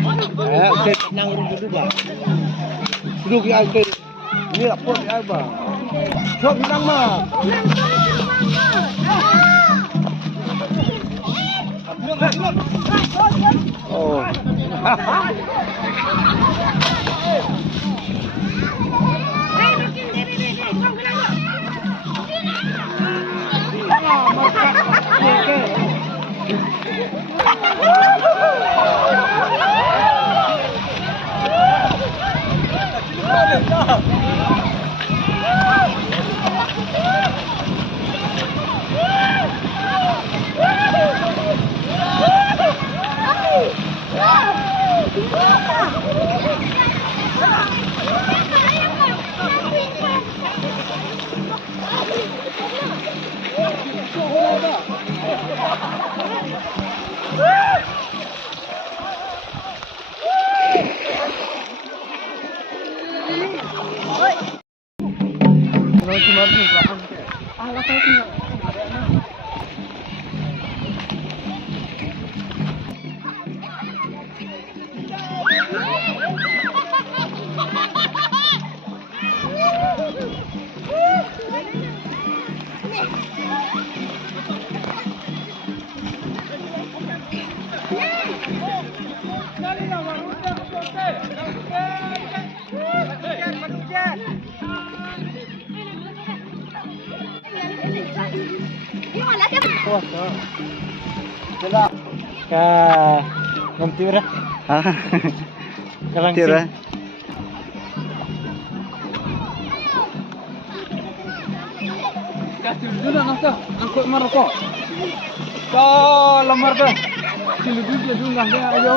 Okey, tenang dulu bang. Duduk di air. Ni apa di air bang? Jom bilang mah. Oh. Ka ngomtira. Kalang Tira. Kasih dulu nasa angkut maroko. Kau lamar dah. Sini dulu dulu nggak ayo.